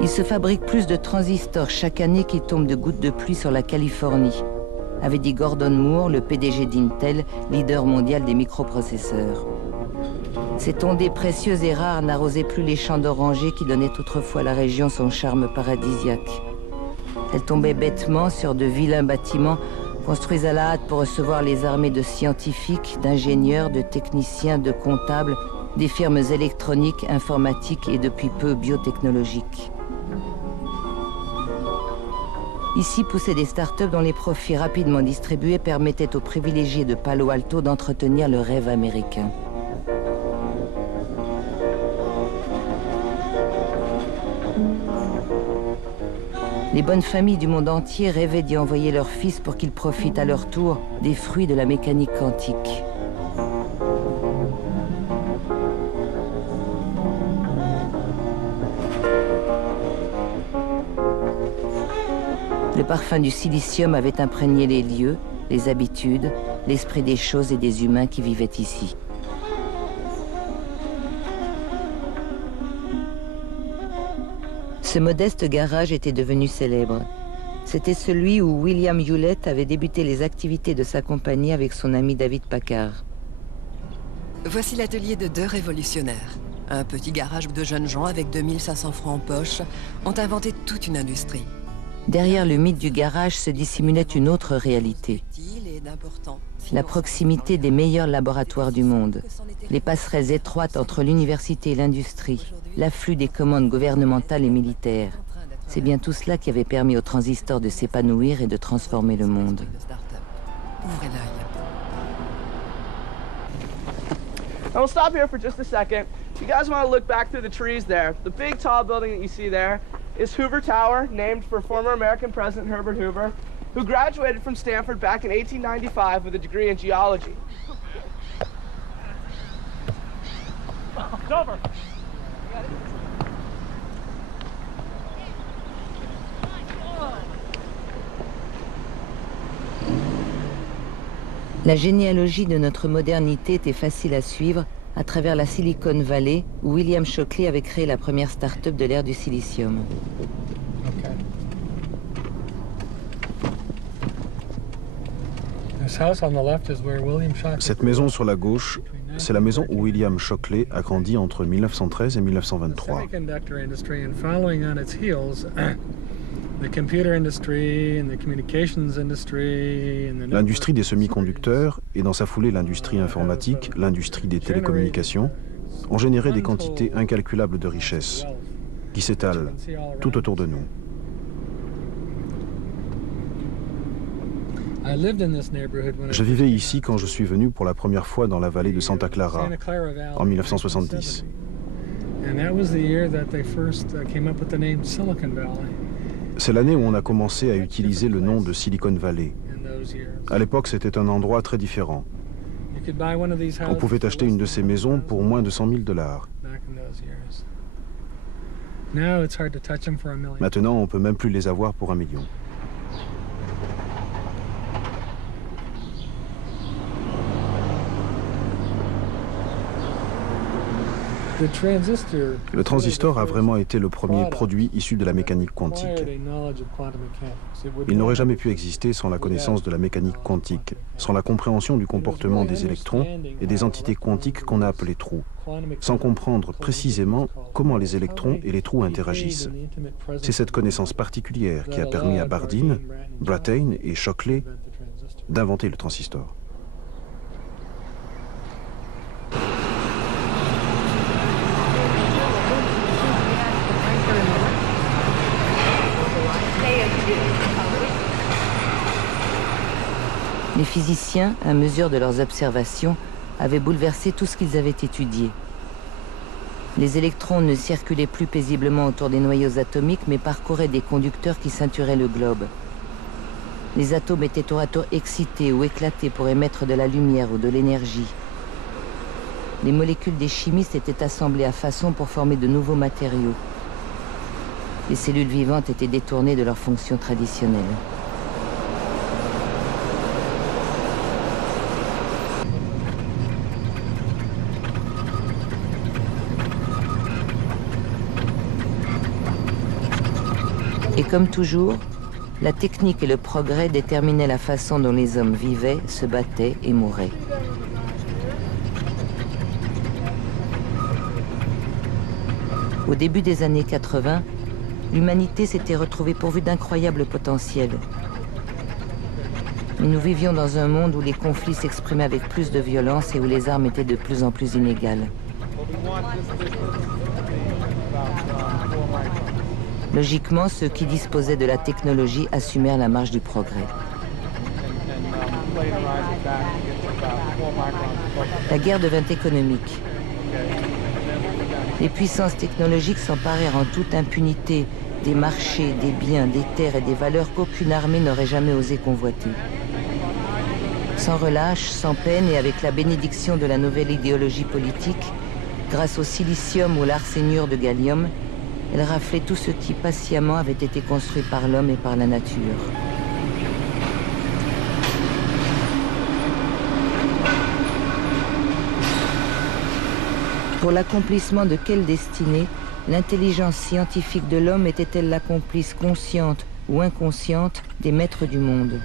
Il se fabrique plus de transistors chaque année qu'il tombe de gouttes de pluie sur la Californie, avait dit Gordon Moore, le PDG d'Intel, leader mondial des microprocesseurs. Cette ondée précieuse et rare n'arrosait plus les champs d'orangers qui donnaient autrefois à la région son charme paradisiaque. Elle tombait bêtement sur de vilains bâtiments construits à la hâte pour recevoir les armées de scientifiques, d'ingénieurs, de techniciens, de comptables, des firmes électroniques, informatiques et depuis peu biotechnologiques. Ici poussaient des startups dont les profits rapidement distribués permettaient aux privilégiés de Palo Alto d'entretenir le rêve américain. Les bonnes familles du monde entier rêvaient d'y envoyer leurs fils pour qu'ils profitent à leur tour des fruits de la mécanique quantique. Le parfum du silicium avait imprégné les lieux, les habitudes, l'esprit des choses et des humains qui vivaient ici. Ce modeste garage était devenu célèbre. C'était celui où William Hewlett avait débuté les activités de sa compagnie avec son ami David Packard. Voici l'atelier de deux révolutionnaires. Un petit garage de jeunes gens avec 2500 francs en poche ont inventé toute une industrie. Derrière le mythe du garage se dissimulait une autre réalité. La proximité des meilleurs laboratoires du monde, les passerelles étroites entre l'université et l'industrie, l'afflux des commandes gouvernementales et militaires. C'est bien tout cela qui avait permis aux transistors de s'épanouir et de transformer le monde. Ouvrez l'œil. We'll stop here for just a second. You guys want to look back through the trees there. The big tall building that you see there is Hoover Tower, named for former American President Herbert Hoover, who graduated from Stanford back in 1895 with a degree in geology. It's over. La généalogie de notre modernité était facile à suivre à travers la Silicon Valley, où William Shockley avait créé la première start-up de l'ère du silicium. Cette maison sur la gauche, c'est la maison où William Shockley a grandi entre 1913 et 1923. L'industrie des semi-conducteurs et dans sa foulée l'industrie informatique, l'industrie des télécommunications ont généré des quantités incalculables de richesses qui s'étalent tout autour de nous. Je vivais ici quand je suis venu pour la première fois dans la vallée de Santa Clara en 1970. C'est l'année où on a commencé à utiliser le nom de Silicon Valley. À l'époque, c'était un endroit très différent. On pouvait acheter une de ces maisons pour moins de 100 000 $. Maintenant, on ne peut même plus les avoir pour 1 million. Le transistor a vraiment été le premier produit issu de la mécanique quantique. Il n'aurait jamais pu exister sans la connaissance de la mécanique quantique, sans la compréhension du comportement des électrons et des entités quantiques qu'on a appelées trous, sans comprendre précisément comment les électrons et les trous interagissent. C'est cette connaissance particulière qui a permis à Bardeen, Brattain et Shockley d'inventer le transistor. Les physiciens, à mesure de leurs observations, avaient bouleversé tout ce qu'ils avaient étudié. Les électrons ne circulaient plus paisiblement autour des noyaux atomiques, mais parcouraient des conducteurs qui ceinturaient le globe. Les atomes étaient tour à tour excités ou éclatés pour émettre de la lumière ou de l'énergie. Les molécules des chimistes étaient assemblées à façon pour former de nouveaux matériaux. Les cellules vivantes étaient détournées de leurs fonctions traditionnelles. Et comme toujours, la technique et le progrès déterminaient la façon dont les hommes vivaient, se battaient et mouraient. Au début des années 80, l'humanité s'était retrouvée pourvue d'incroyables potentiels. Mais nous vivions dans un monde où les conflits s'exprimaient avec plus de violence et où les armes étaient de plus en plus inégales. Logiquement, ceux qui disposaient de la technologie assumèrent la marche du progrès. La guerre devint économique. Les puissances technologiques s'emparèrent en toute impunité des marchés, des biens, des terres et des valeurs qu'aucune armée n'aurait jamais osé convoiter. Sans relâche, sans peine et avec la bénédiction de la nouvelle idéologie politique, grâce au silicium ou l'arséniure de gallium, elle raflait tout ce qui patiemment avait été construit par l'homme et par la nature. Pour l'accomplissement de quelle destinée l'intelligence scientifique de l'homme était-elle la complice consciente ou inconsciente des maîtres du monde ?